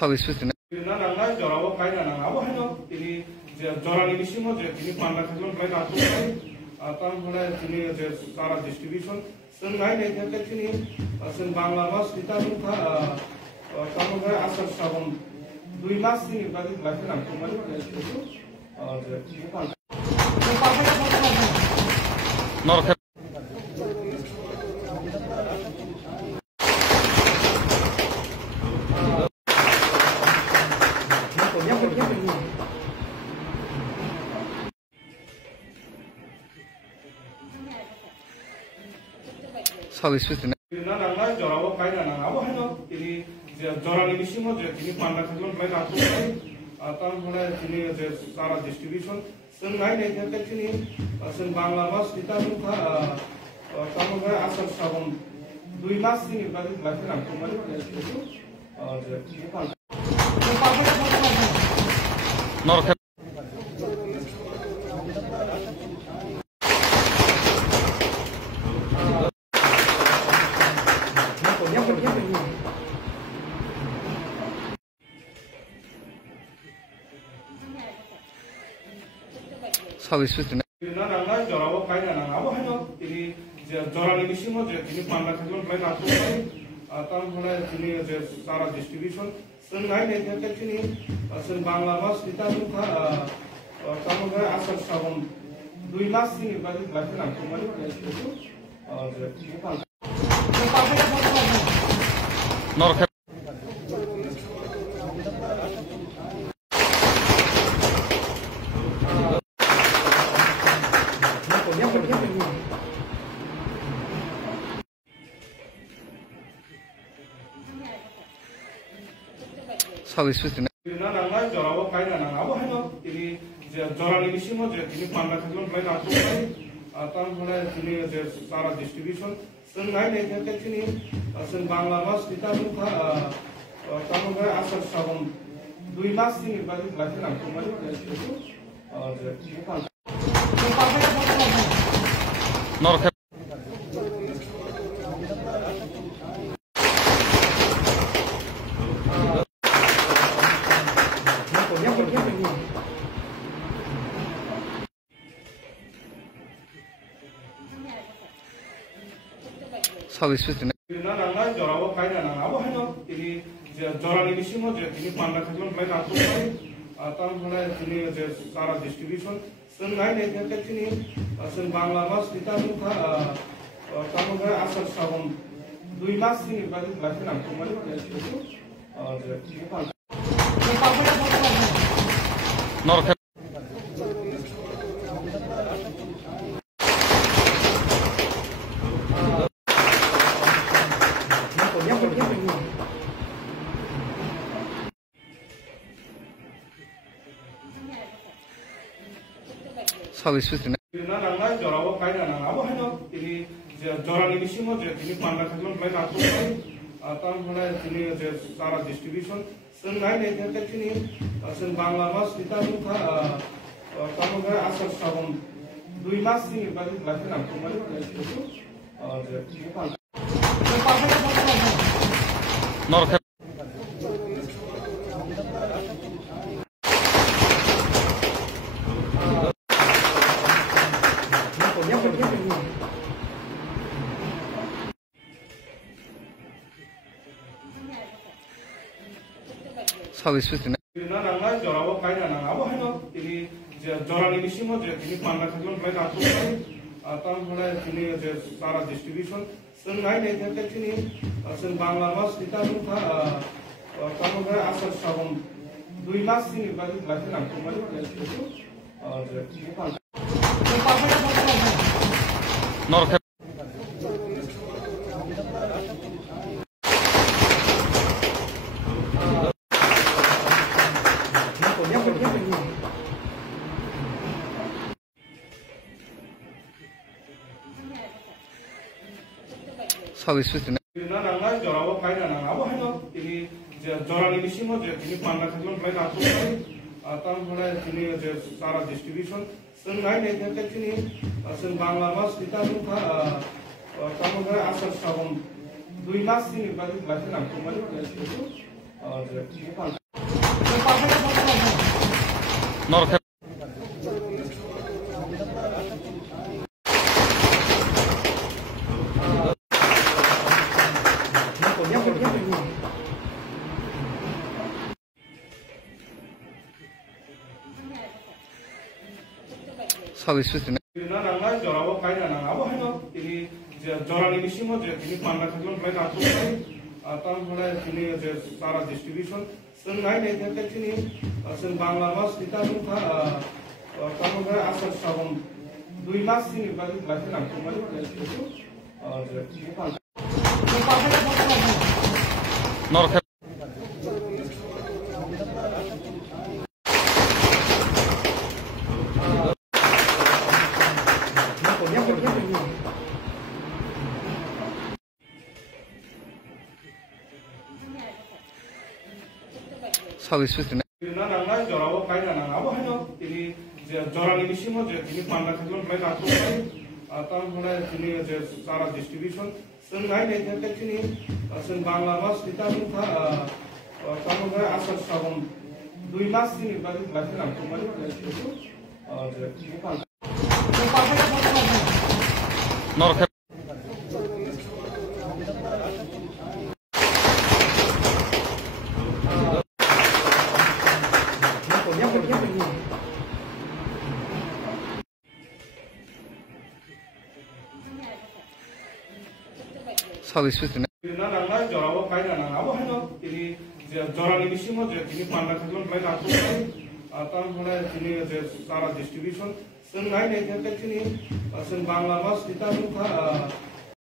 নাঙ্গাই জরাবো কাইনা নাঙ্গাবো হেনো তিনি যে জরানি বিসিম যে তিনি পান্ডা থাকলেন প্রায় রাত তারপরে তিনি যে সারা ডিস্ট্রিবিউশন সোনগাই নাই থেকে তিনি বাংলা মাস পিতা তারপরে আষাঢ় শ্রাবণ 2 মাস তিনি বাড়ি লাগে না তোমার নরখে নাঙ্গাই জরাবো কাইনা নাঙ্গাবো হেনো তিনি যে জরানি বিসিম যে তিনি পান্ডা থাকলেন প্রায় রাত তারপরে তিনি যে সারা ডিস্ট্রিবিউশন সোনগাই নাই থেকে তিনি বাংলা মাস পিতা তারপরে আষাঢ় শ্রাবণ 2 মাস তিনি বাড়ি লাগে না তোমার নরখে নাঙ্গাই জরাবো কাইনা নাঙ্গাবো হেনো তিনি যে জরানি বিসিম যে তিনি পান্ডা থাকলেন প্রায় রাত তারপরে তিনি যে সারা ডিস্ট্রিবিউশন সোনগাই নাই থেকে তিনি বাংলা মাস পিতা তারপরে আষাঢ় শ্রাবণ 2 মাস তিনি বাড়ি লাগে না তোমার নরখে নাঙ্গাই জরাবো কাইনা নাঙ্গাবো হেনো তিনি যে জরানি বিসিম যে তিনি পান্ডা থাকলেন প্রায় রাত তারপরে তিনি যে সারা ডিস্ট্রিবিউশন সোনগাই নাই থেকে তিনি বাংলা মাস পিতা তারপরে আষাঢ় শ্রাবণ 2 মাস তিনি বাড়ি লাগে না তোমার নরখে নাঙ্গাই জরাবো কাইনা নাঙ্গাবো হেনো তিনি যে জরানি বিসিম যে তিনি পান্ডা থাকলেন প্রায় রাত তারপরে তিনি যে সারা ডিস্ট্রিবিউশন সোনগাই নাই থেকে তিনি বাংলা মাস পিতা তারপরে আষাঢ় শ্রাবণ 2 মাস তিনি বাড়ি লাগে না তোমার নরখে নাঙ্গাই জরাবো কাইনা নাঙ্গাবো হেনো তিনি যে জরানি বিসিম যে তিনি পান্ডা থাকলেন প্রায় রাত তারপরে তিনি যে সারা ডিস্ট্রিবিউশন সোনগাই নাই থেকে তিনি বাংলা মাস পিতা তারপরে আষাঢ় শ্রাবণ 2 মাস তিনি বাড়ি লাগে না তোমার নরখে নাঙ্গাই জরাবো কাইনা নাঙ্গাবো হেনো তিনি যে জরানি বিসিম যে তিনি পান্ডা থাকলেন প্রায় রাত তারপরে তিনি যে সারা ডিস্ট্রিবিউশন সোনগাই নাই থেকে তিনি বাংলা মাস পিতা তারপরে আষাঢ় শ্রাবণ 2 মাস তিনি বাড়ি লাগে না তোমার নরখে নাঙ্গাই জরাবো কাইনা নাঙ্গাবো হেনো তিনি যে জরানি বিসিম যে তিনি পান্ডা থাকলেন প্রায় রাত তারপরে তিনি যে সারা ডিস্ট্রিবিউশন সোনগাই নাই থেকে তিনি বাংলা মাস পিতা তারপরে আষাঢ় শ্রাবণ 2 মাস তিনি বাড়ি লাগে না তোমার জরাবো কায়দা নাঙাবো হেন তিনি জরানি মিশিং তিনি পান্ডা থাকলেন তারপরে তিনি সারা ডিস্ট্রিবিউশন नायनाय তিনি বাংলা মাস তারপরে আষাঢ় শ্রাবণ 2 মাস তিনি লাইফে নামতে জরাবো কায়দা নাঙাবো হেন তিনি জরানি মিশিং তিনি পান্ডা থাকলেন তারপরে তিনি সারা ডিস্ট্রিবিউশন নায়নাय তিনি বাংলা মাস তারপরে আষাঢ় শ্রাবণ 2 মাস তিনি লাইফে নামতে জরাবো কায়দা নাঙাবো হেন তিনি জরানি মিশিং তিনি পান্ডা থাকলেন তারপরে তিনি সারা ডিস্ট্রিবিউশন নায়নাय তিনি বাংলা মাস